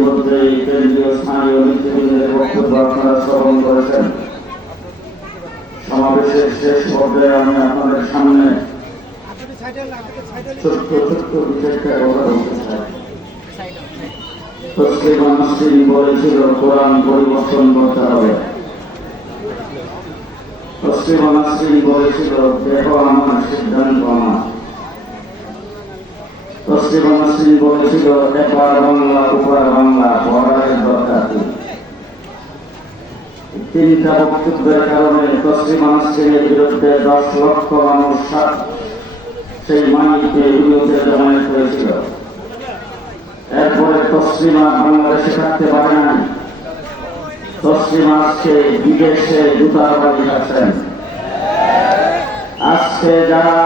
ইতিমধ্যে কেন্দ্রীয় স্থানীয় নেতৃবৃন্দের বক্তব্য আপনারা শ্রবণ করেছেন। সমাবেশের শেষ পর্যায়ে আমি আপনাদের সামনে ছোট্ট ছোট্ট বিষয়টা কথা বলতে চাই। তসলিমা নাসরিন বলেছিল, কোরআন পরিবর্তন করতে হবে। তসলিমা নাসরিন বলেছিল, দেখো আমার সিদ্ধান্ত আমার। তসলিমা নাসরিন বলেছিল এপার বাংলা ওপার বাংলা পড়ার দরকার তিনটা বক্তব্যের কারণে তসলিমা নাসরিনের বিরুদ্ধে দশ লক্ষ মানুষ সেই মানিককে বিরুদ্ধে জমায়েত হয়েছিল। এরপরে তসলিমা বাংলাদেশে থাকতে পারে নাই। তসলিমা আজকে বিদেশে জুতার বাড়ি আছেন। আজকে যারা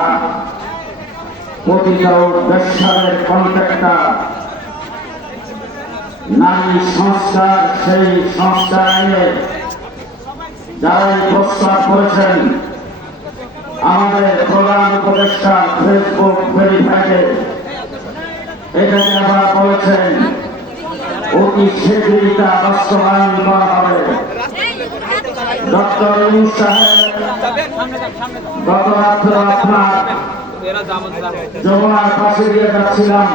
পতিত ব্যবসায়ের কন্ট্রাক্টর। নারী সংস্কার, সেই সংস্কার আইনে যারা করেছেন, আমাদের প্রধান উপদেষ্টা ফেসবুক ভেরিফাইডে এটাকে আবার বলেছেন, অতি শীঘ্রই তা ডক্টর রাত্রে আপনার যমুনার পাশে দিয়ে যাচ্ছিলাম।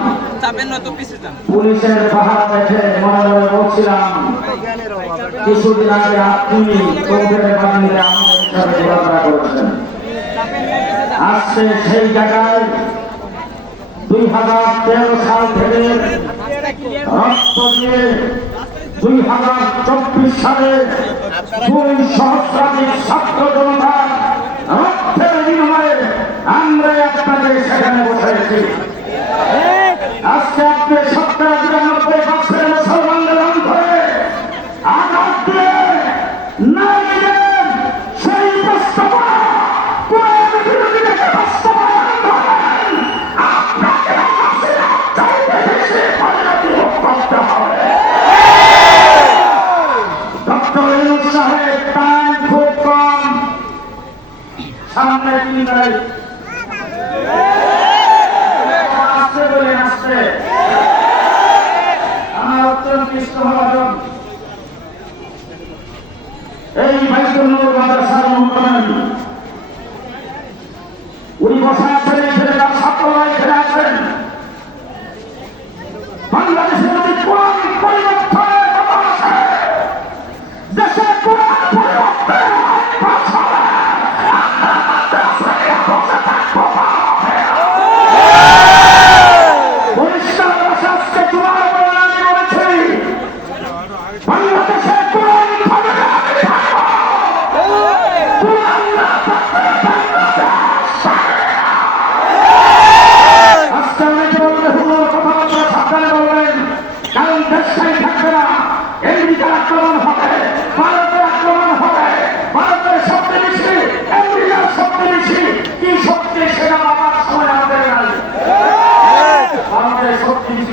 পুলিশের পাহাড় দেখে মনে মনে বলছিলাম কিছুদিন আগে আপনি কৌটের আমাদের ঘোরাফেরা করেছেন। আজকে সেই জায়গায় দুই হাজার তেরো সাল থেকে রক্ত দিয়ে দুই হাজার চব্বিশ সালে দুই সহস্রাধিক ছাত্র জনতা রক্তের বিনিময়ে আমরা আপনাদের সেখানে বসেছি। আজকে আপনি সত্তর বিরানব্বই পার্সেন্ট মুসলমানদের অন্তরে আঘাত দিয়ে সেই করেন আপনাকে হাসিনা চাইতে বেশি পরিণতি ভোগ করতে হবে ডক্টর ইউনুস সাহেব টাইম খুব কম সামনে তিন তারিখ আসতে বলে আসতে আমার অত্যন্ত ইষ্টভাজন এই বাইতুল্লাহ মাদ্রাসার মোহতমেন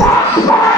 Oh, my God.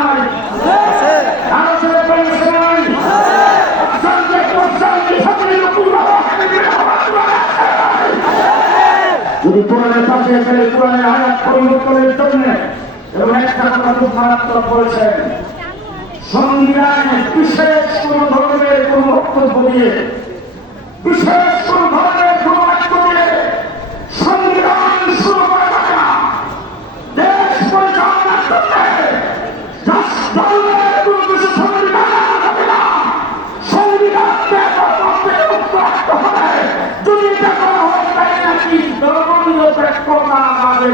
যদি কোরআনের পাশে ফেলে কোরআনের আয়াত পরিবর্তনের জন্য এবং একটা কথা খুব মারাত্মক বলেছেন সংবিধানে বিশেষ কোন ধরনের কোন বক্তব্য দিয়ে, বিশেষ কোন ধরনের কোন বাক্য দিয়ে সংবিধান শুরু করা যাবে না দেশ পরিচালনার জন্য রাষ্ট্রের কোনো কিছু সংবিধান আনা যাবে না সংবিধান ব্যাপক মধ্যে উত্তরাক্ত হবে যদি এটা করা হয় তাই নাকি ধর্মনিরপেক্ষতা আমাদের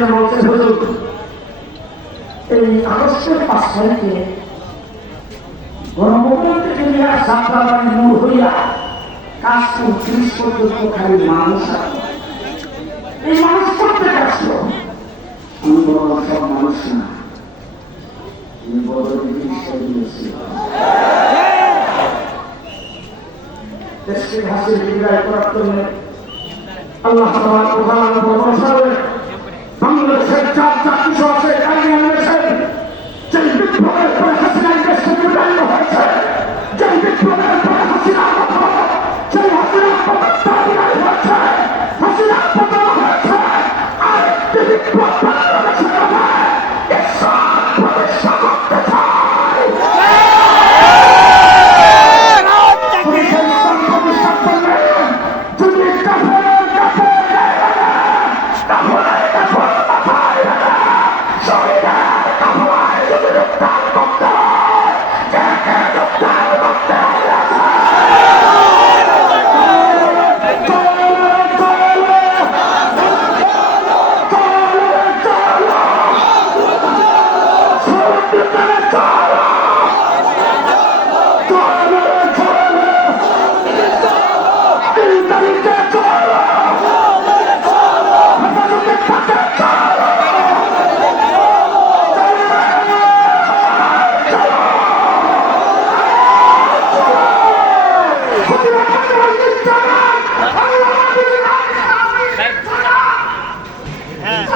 একজন বলছে হুজুর এই পাঁচ তারিখে গণভবন থেকে নিয়ে যাত্রাবাড়ি মূল হইয়া কাশপুর ত্রিশ পর্যন্ত খালি মানুষ। এই মানুষ করতে আসলো আল্লাহ বর্ষাবে বাংলাদেশের চার